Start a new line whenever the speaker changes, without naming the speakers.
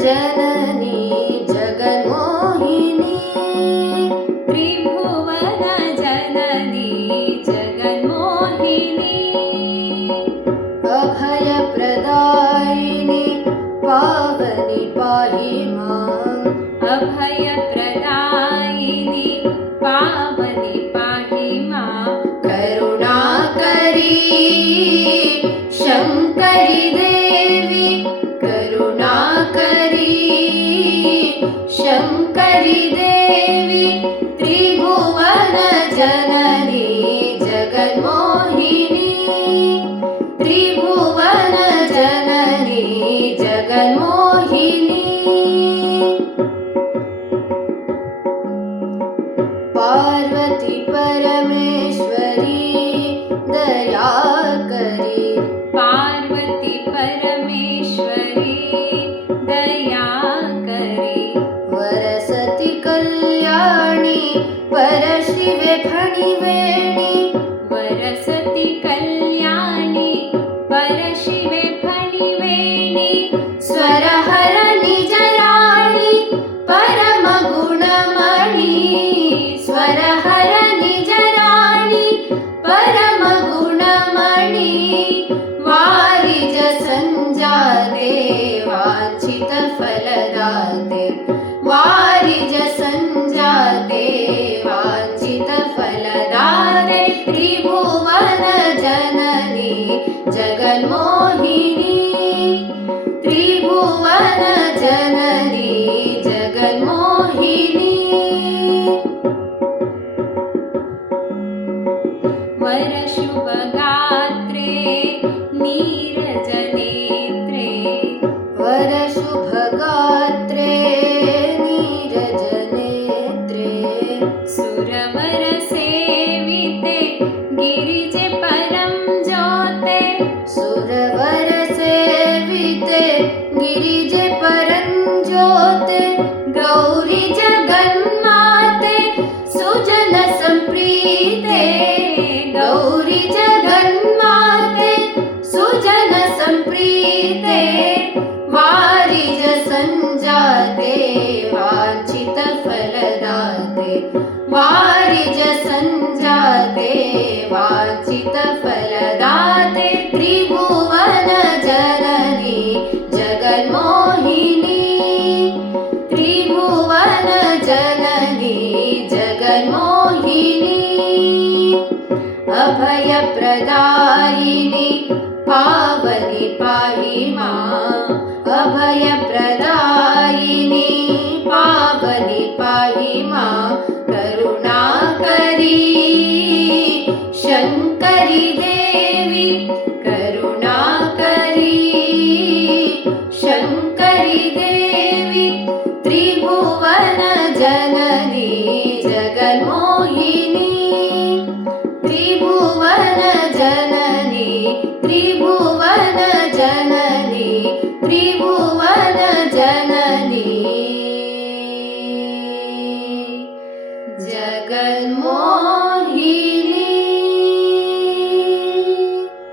जननी जगन्मोहिनी।
त्रिभुवन जननी जगन्मोहिनी।
अभयप्रदायिनि पावनि पाहि माम्
अभयप्रदायिनि
देवी त्रिभुवन जननी जननी जगन्मोहिनी। पार्वती परमेश्वरी कल्याणी परशिवे फणिवेणी स्वरहर निजराणि परमगुणमणि स्वरहर निजराणि परमगुणमणि वारिज सञ्जाते वाञ्छितफलदाते जगन्मोहिनी त्रिभुवन जननी जगन्मोहिनी।
वरशुभगात्रे नीरजनेत्रे।
वरशुभगात्रे नीरजनेत्रे।
सुरवरसेविते गिरिजे परं
जगन्माते सम्प्रीते वारिज सञ्जाते वाञ्छितफलदाते वारिज सञ्जाते वाञ्छितफलदाते त्रिभुवन जननी जगन्मोहिनी अभयप्रदायिनि पावनि पाहि माम् जगन्मोहन